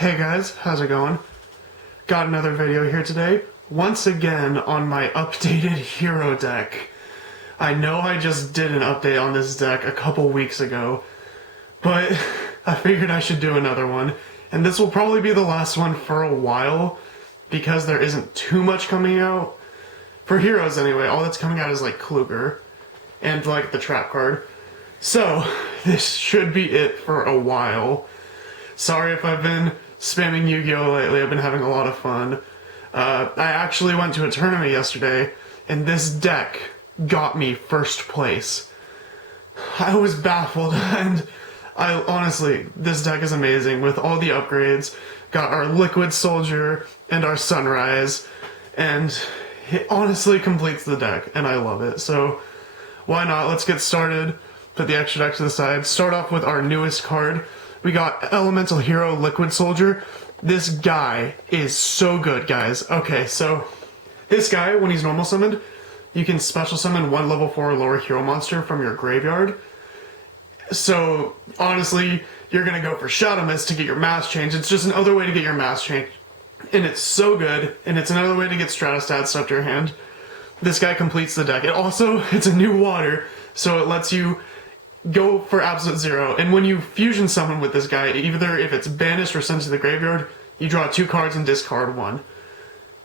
Hey guys, how's it going? Got another video here today, once again on my updated hero deck. I know I just did an update on this deck a couple weeks ago, but I figured I should do another one, and this will probably be the last one for a while, because there isn't too much coming out. For heroes anyway, all that's coming out is like Kluger, and like the trap card. So, this should be it for a while. Sorry if I've been spamming Yu-Gi-Oh! Lately, I've been having a lot of fun. I actually went to a tournament yesterday, and this deck got me first place. I was baffled, and honestly, this deck is amazing with all the upgrades. Got our Liquid Soldier and our Sunrise, and it honestly completes the deck, and I love it. So, why not? Let's get started. Put the extra deck to the side. Start off with our newest card. We got Elemental Hero Liquid Soldier. This guy is so good, guys. Okay, so this guy, when he's normal summoned, you can special summon one level 4 or lower hero monster from your graveyard. So, honestly, you're gonna go for Shadow Mist to get your mass change. It's just another way to get your mass change. And it's so good, and it's another way to get Stratastats stuff to your hand. This guy completes the deck. It's a new water, so it lets you go for absolute 0, and when you fusion summon with this guy, either if it's banished or sent to the graveyard, you draw 2 cards and discard 1.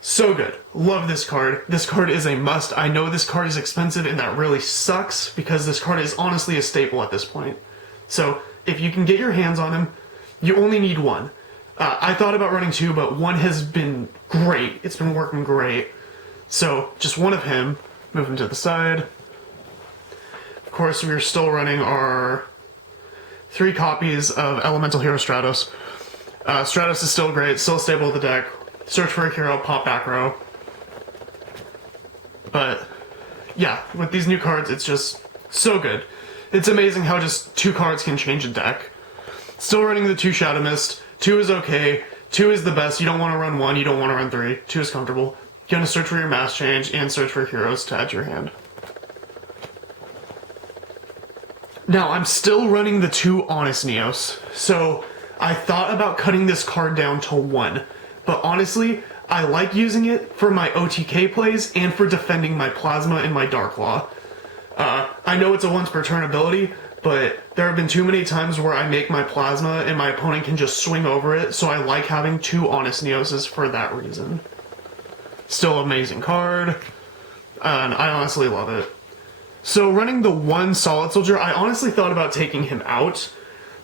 So good. Love this card. This card is a must. I know this card is expensive, and that really sucks, because this card is honestly a staple at this point. So, if you can get your hands on him, you only need 1. I thought about running 2, but 1 has been great. It's been working great. So, just 1 of him. Move him to the side. Of course, we're still running our 3 copies of Elemental Hero Stratos. Stratos is still great, still stable with the deck. Search for a hero, pop back row. But, yeah, with these new cards, it's just so good. It's amazing how just 2 cards can change a deck. Still running the 2 Shadow Mist. 2 is okay. 2 is the best. You don't want to run 1, you don't want to run 3. 2 is comfortable. You're going to search for your mass change and search for heroes to add to your hand. Now, I'm still running the 2 Honest Neos, so I thought about cutting this card down to 1, but honestly, I like using it for my OTK plays and for defending my Plasma and my Dark Law. I know it's a once per turn ability, but there have been too many times where I make my Plasma and my opponent can just swing over it, so I like having 2 Honest Neoses for that reason. Still amazing card, and I honestly love it. So running the 1 Solid Soldier, I honestly thought about taking him out,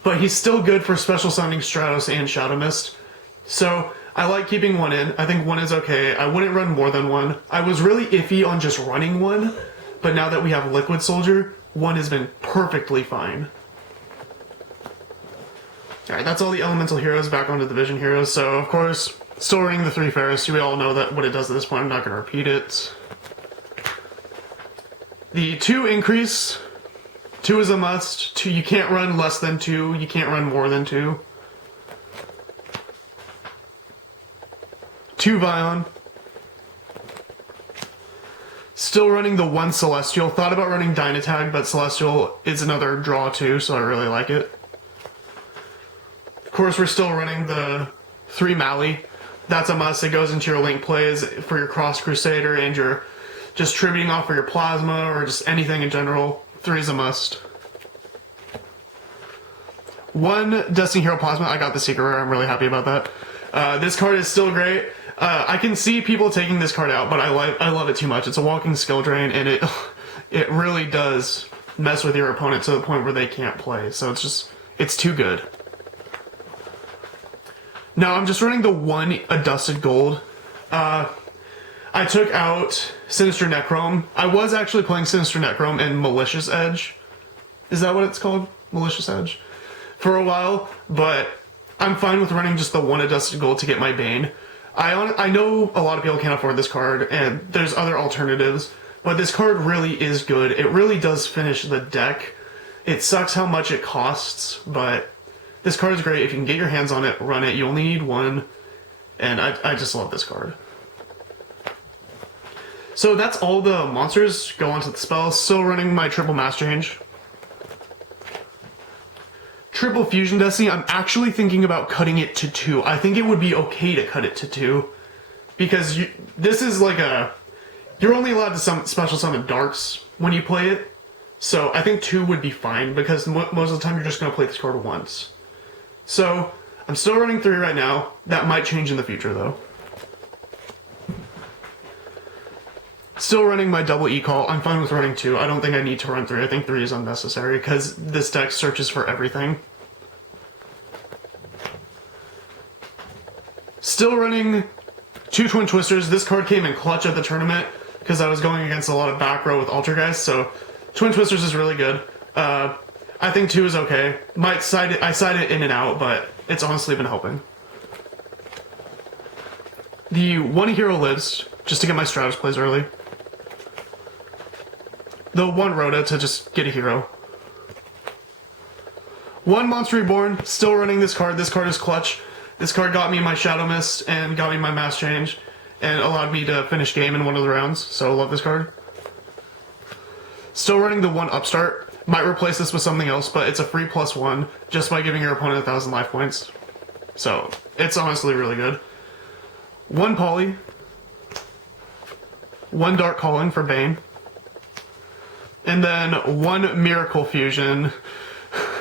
but he's still good for special summoning Stratos and Shadow Mist. So I like keeping 1 in. I think 1 is okay. I wouldn't run more than 1. I was really iffy on just running 1, but now that we have Liquid Soldier, 1 has been perfectly fine. Alright, that's all the Elemental Heroes, back onto the Vision Heroes. So, of course, still running the 3 Ferris. We all know that what it does at this point. I'm not going to repeat it. The 2 increase, 2 is a must. 2, you can't run less than 2, you can't run more than 2. 2 Vion. Still running the 1 Celestial. Thought about running Dynatag, but Celestial is another draw too, so I really like it. Of course, we're still running the 3 Mali. That's a must. It goes into your link plays for your Cross Crusader and your just tributing off for your Plasma, or just anything in general. 3 is a must. 1 Destiny Hero Plasma, I got the Secret Rare, I'm really happy about that. This card is still great. I can see people taking this card out, but I love it too much. It's a walking skill drain, and it really does mess with your opponent to the point where they can't play, so it's too good. Now, I'm just running the 1 Adusted Gold. I took out Sinister Necrome. I was actually playing Sinister Necrome and Malicious Edge. Is that what it's called? Malicious Edge? For a while, but I'm fine with running just the 1 Adusted Gold to get my Bane. I know a lot of people can't afford this card, and there's other alternatives, but this card really is good. It really does finish the deck. It sucks how much it costs, but this card is great. If you can get your hands on it, run it. You only need 1, and I just love this card. So that's all the monsters. Go on to the spells. Still running my triple mass change. triple fusion destiny, I'm actually thinking about cutting it to 2. I think it would be okay to cut it to 2. Because this is like you're only allowed to special summon darks when you play it. So I think 2 would be fine, because most of the time you're just going to play this card once. So I'm still running 3 right now. That might change in the future though. Still running my double E-Call. I'm fine with running 2. I don't think I need to run 3. I think 3 is unnecessary because this deck searches for everything. Still running 2 Twin Twisters. This card came in clutch at the tournament because I was going against a lot of back row with Altergeist, so Twin Twisters is really good. I think 2 is okay. I side it in and out, but it's honestly been helping. The 1 hero lives, just to get my Stratus plays early. The 1 Rhoda to just get a hero. 1 Monster Reborn, still running this card. This card is clutch. This card got me my Shadow Mist and got me my Mass Change and allowed me to finish game in one of the rounds, so I love this card. Still running the 1 Upstart. Might replace this with something else, but it's a free +1 just by giving your opponent 1,000 life points. So, it's honestly really good. 1 Poly. 1 Dark Calling for Bane. And then 1 Miracle Fusion.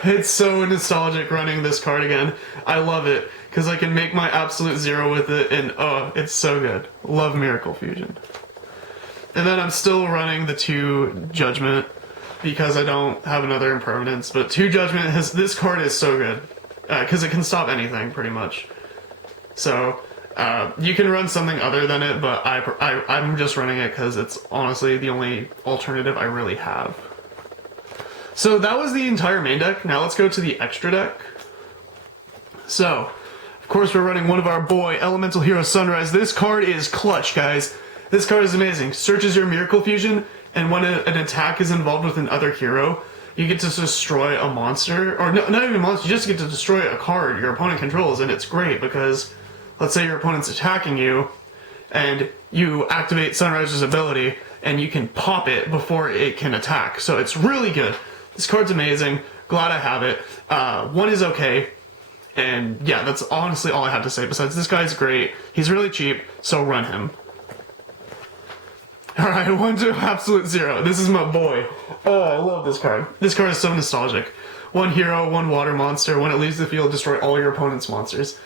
It's so nostalgic running this card again. I love it, because I can make my absolute 0 with it, and oh, it's so good. Love Miracle Fusion. And then I'm still running the 2 Judgment, because I don't have another Impermanence, but 2 Judgment, this card is so good, because it can stop anything, pretty much. So, you can run something other than it, but I'm just running it because it's honestly the only alternative I really have. So that was the entire main deck. Now let's go to the extra deck. So, of course we're running one of our boy Elemental Hero Sunrise. This card is clutch, guys. This card is amazing. Searches your Miracle Fusion, and when an attack is involved with another hero, you get to destroy a monster, or no, not even a monster, you just get to destroy a card your opponent controls, and it's great because let's say your opponent's attacking you, and you activate Sunrise's ability, and you can pop it before it can attack. So it's really good. This card's amazing. Glad I have it. 1 is okay. And yeah, that's honestly all I have to say. Besides, this guy's great. He's really cheap, so run him. Alright, 1 to absolute 0. This is my boy. Oh, I love this card. This card is so nostalgic. 1 hero, 1 water monster. When it leaves the field, destroy all your opponent's monsters.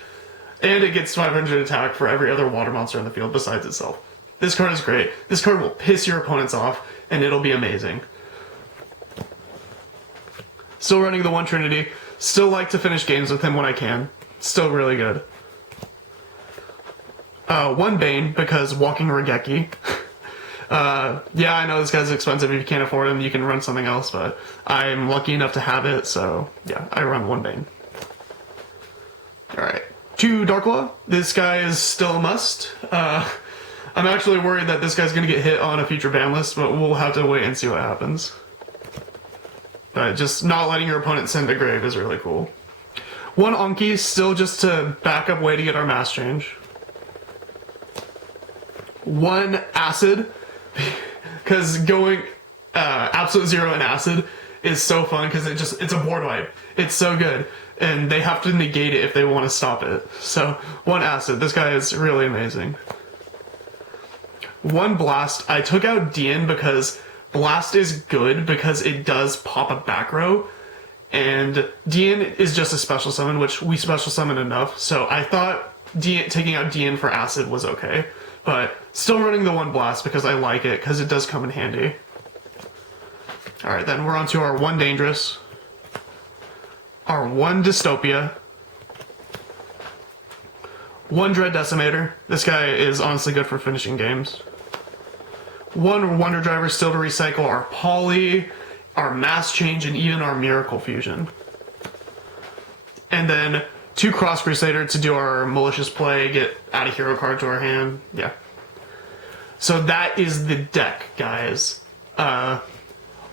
And it gets 500 attack for every other water monster in the field besides itself. This card is great. This card will piss your opponents off, and it'll be amazing. Still running the 1 Trinity. Still like to finish games with him when I can. Still really good. 1 Bane, because Walking Regeki. Yeah, I know this guy's expensive. If you can't afford him, you can run something else, but I'm lucky enough to have it, so yeah, I run 1 Bane. Alright. 2 Darklaw. This guy is still a must. I'm actually worried that this guy's going to get hit on a future ban list, but we'll have to wait and see what happens. But just not letting your opponent send to grave is really cool. 1 Anki, still just to backup way to get our Mass Change. 1 Acid, because going Absolute Zero and Acid is so fun because it's a board wipe. It's so good. And they have to negate it if they want to stop it. So, 1 Acid. This guy is really amazing. 1 Blast. I took out Dian because Blast is good because it does pop a back row. And Dian is just a special summon, which we special summon enough. So I thought taking out Dian for Acid was okay. But still running the 1 Blast because I like it, because it does come in handy. Alright, then we're on to our 1 Dangerous. Our 1 Dystopia. 1 Dread Decimator. This guy is honestly good for finishing games. 1 Wonder Driver still to recycle our Poly, our Mass Change, and even our Miracle Fusion. And then 2 Cross Crusader to do our Malicious Play, get add a hero card to our hand. Yeah. So that is the deck, guys.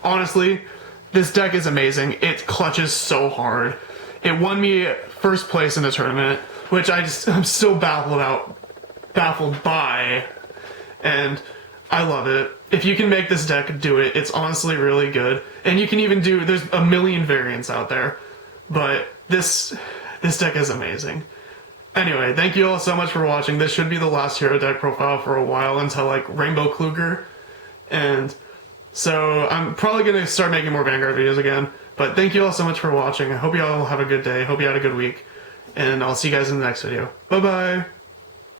Honestly, this deck is amazing. It clutches so hard. It won me first place in the tournament, which I'm still baffled by, and I love it. If you can make this deck, do it. It's honestly really good. And you can even there's a million variants out there. but this deck is amazing. Anyway, thank you all so much for watching. This should be the last hero deck profile for a while until like Rainbow Kluger. And so I'm probably going to start making more Vanguard videos again. But thank you all so much for watching. I hope you all have a good day. Hope you had a good week. And I'll see you guys in the next video. Bye bye!